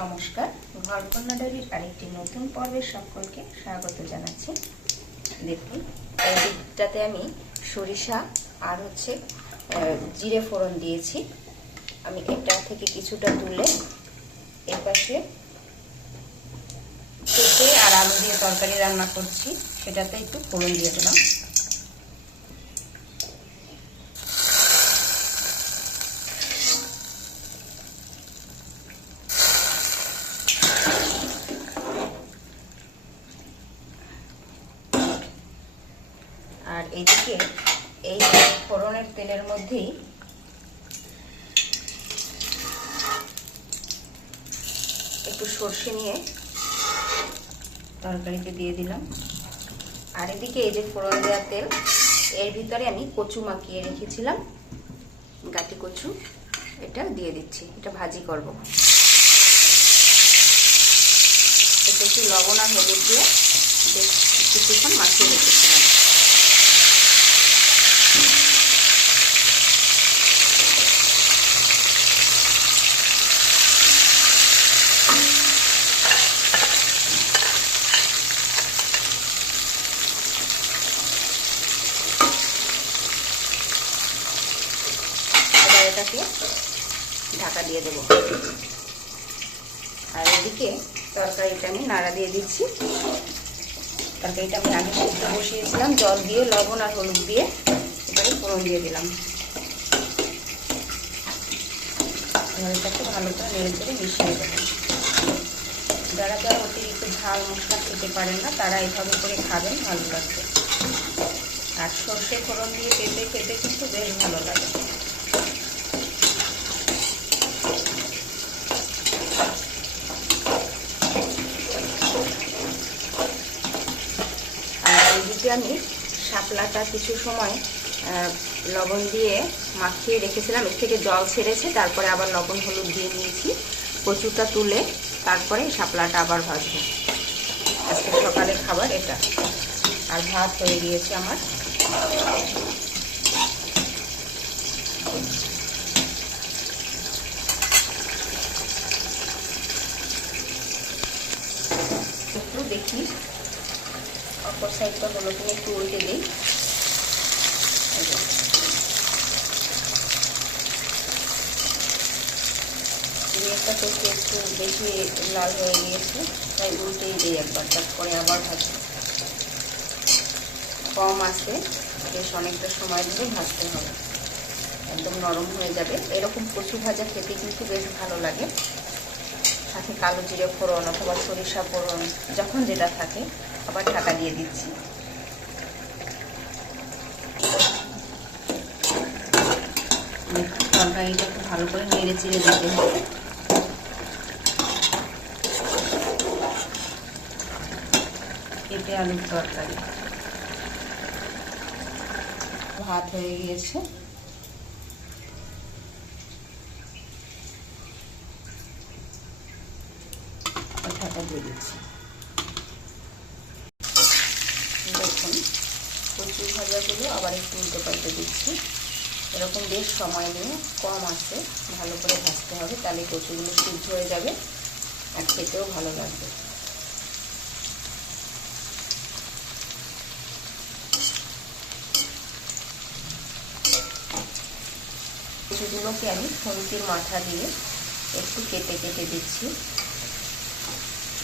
নমস্কার, ঘরকন্যা ডায়েরির আরেকটি নতুন পর্বে সকলকে স্বাগত জানাচ্ছি। দেখুন, এই দিকটাতে আমি সরিষা আর জিরে ফোড়ন দিয়েছি। আমি এটা থেকে কিছুটা তুলে এর পাশে পেঁপে আর আলু দিয়ে তরকারি রান্না করছি, সেটাতে একটু ফোড়ন দিয়ে দিলাম। আর এইদিকে এই ফোড়নের তেলের মধ্যেই একটু সর্ষে নিয়ে তরকারিতে দিয়ে দিলাম। আর এদিকে এই যে ফোড়ন দেওয়া তেল, এর ভিতরে আমি কচু মাখিয়ে রেখেছিলাম, গাটি কচু, এটা দিয়ে দিচ্ছি। এটা ভাজি করব। এটা একটু লবণ আর হলুদ দিয়ে কিছুক্ষণ মাখিয়ে রেখেছিলাম। এটাকে ঢাকা দিয়ে দেব। আর এদিকে তরকারিটা আমি নাড়া দিয়ে দিচ্ছি। তরকারিটা আমি আগে সিদ্ধ বসিয়েছিলাম জল দিয়ে, লবণ আর হলুদ দিয়ে। এবারে ফোড়ন দিয়ে দিলাম। এটাকে ভালো করে নেড়ে চেড়ে মিশিয়ে দেবেন। যারা যারা অতিরিক্ত ঝাল মশলা খেতে পারেন না, তারা এইভাবে করে খাবেন, ভালো লাগবে। আর সর্ষে ফোড়ন দিয়ে পেঁপে খেতে কিন্তু বেশ ভালো লাগে। আমি শাপলাটা কিছু সময় লবণ দিয়ে মাখিয়ে রেখেছিলাম, এর থেকে জল ছেড়েছে, তারপরে আবার লবণ হলুদ দিয়ে নিয়েছি। কচুটা তুলে তারপরে শাপলাটা আবার ভাজবো। আজকে সকালের খাবার এটা। আর ভাত হয়ে গিয়েছে আমার। একটু দেখি অপর সাইডটা হলো কিনা, একটু উল্টে দিই। জিরেটা তো একটু বেশি লাল হয়ে গিয়েছে, তাই উল্টেই দিই একবার, তারপরে আবার ভাজবো। কম আছে, বেশ অনেকটা সময় ধরে ভাজতে হবে, একদম নরম হয়ে যাবে। এরকম কচু ভাজা খেতে কিন্তু বেশ ভালো লাগে। সাথে কালো জিরে ফোড়ন অথবা সরিষা ফোড়ন, যখন যেটা থাকে। আবার ঢাকা দিয়ে দিচ্ছি। তরকারিটা একটু ভালো করে নেড়ে চেড়ে দিতে হবে। পেঁপে আলুর তরকারি। ভাত হয়ে গিয়েছে। ঢাকা দিয়ে দিচ্ছি। দেখুন, কচু ভাজাগুলো আবার একটু উল্টে পাল্টে দিচ্ছি। এরকম বেশ সময় নিয়ে কম আছে ভালো করে ভাজতে হবে, তাহলে কচুগুলো সিদ্ধ হয়ে যাবে আর খেতেও ভালো লাগবে। কচুগুলোকে আমি খুন্তির মাথা দিয়ে একটু কেটে কেটে দিচ্ছি,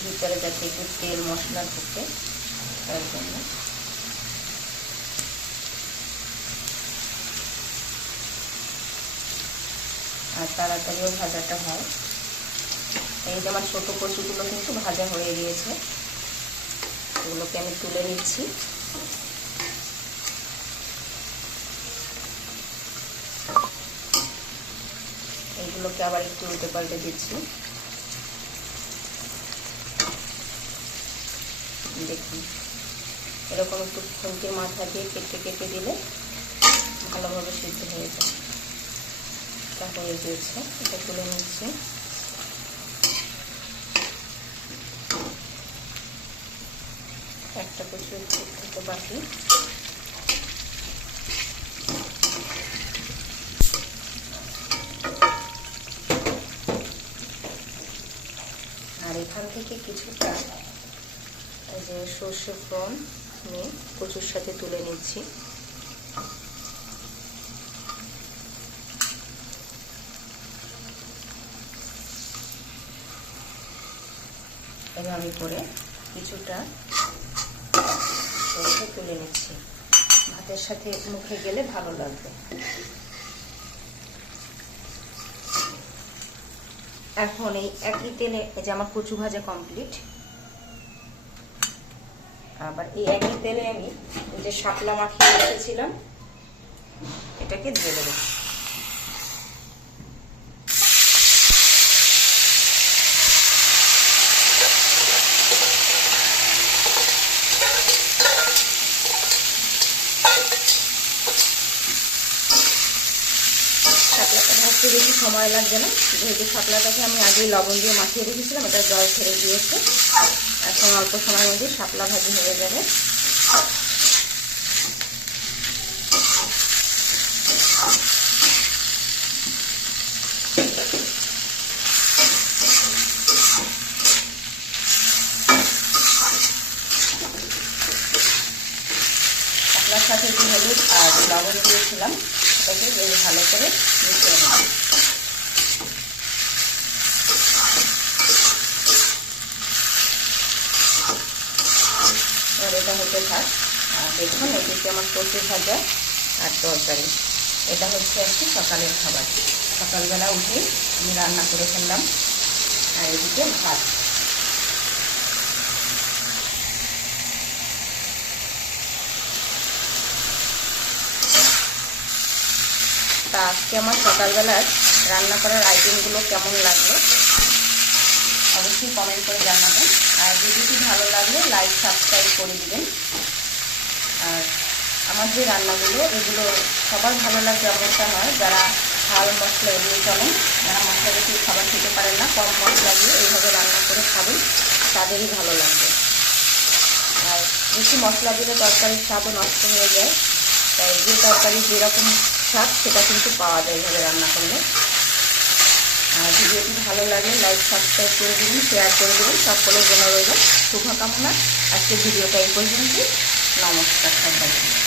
ভিতরে যাতে একটু তেল মশলা ঢুকে, তার জন্য। আর তাড়াতাড়িও ভাজাটা হয়। এই যে আমার ছোটো কচুগুলো কিন্তু ভাজা হয়ে গিয়েছে, এগুলোকে আমি তুলে নিচ্ছি। এইগুলোকে আবার একটু উল্টে পাল্টে দিচ্ছি। দেখুন, এরকম একটু খুন্তির মাথা দিয়ে কেটে কেটে দিলে ভালোভাবে সিদ্ধ হয়ে যায়। এটা হয়ে গিয়েছে, এটা তুলে নিচ্ছি। একটা কচু একটু বাকি। থেকে কিছুটা এই যে সর্ষে ফোড়ন নিয়ে কচুর সাথে তুলে নিচ্ছি। এভাবে করে কিছুটা সর্ষে তুলে নিচ্ছি, ভাতের সাথে মুখে গেলে ভালো লাগবে। এখন এই একই তেলে এই যে আমার কচু ভাজা কমপ্লিট। আবার এই একই তেলে আমি এই যে শাপলা মাখিয়ে রেখেছিলাম এটাকে দিয়ে দেবো। শাপলাটা ভাজতে বেশি সময় লাগবে না, যেহেতু শাপলাটাকে আমি আগেই লবণ দিয়ে মাখিয়ে রেখেছিলাম, এটা জল ছেড়ে দিয়েছে। এখন অল্প সময়ের মধ্যে শাপলা ভাজি হয়ে যাবে। শাপলার সাথে যে হলুদ আর লবণ দিয়েছিলাম এটাকে বেশ ভালো করে মিশিয়ে নেব। এবার এটা হতে থাক। আর দেখুন এদিকে আমার কচু ভাজা আর তরকারি, এটা হচ্ছে একটি সকালের খাবার। সকালবেলা উঠে আমি রান্না করে ফেললাম। আর এদিকে ভাত। তা আজকে আমার সকালবেলার রান্না করার আইটেমগুলো কেমন লাগলো অবশ্যই কমেন্ট করে জানাবেন। আর ভিডিওটি ভালো লাগলে লাইক সাবস্ক্রাইব করে দিবেন। আর আমার যে রান্নাগুলো এগুলো সবার ভালো লাগবে এমনটা নয়, যারা ঝাল মশলা এড়িয়ে চলেন, যারা মশলা বেশি খাবার খেতে পারেন না, কম মশলা দিয়ে এইভাবে রান্না করে খাবেন, তাদেরই ভালো লাগবে। আর বেশি মশলা দিলে তরকারির স্বাদও নষ্ট হয়ে যায়, তাই যে তরকারি যেরকম স্বাদ সেটা কিন্তু পাওয়া যায় এইভাবে রান্না করলে। আর ভিডিওটি ভালো লাগলে লাইক সাবস্ক্রাইব করে দেবেন, শেয়ার করে দেবেন। সকলের জন্য রইল শুভকামনা। আজকের ভিডিওটা এই পর্যন্তই। নমস্কার সবাইকে।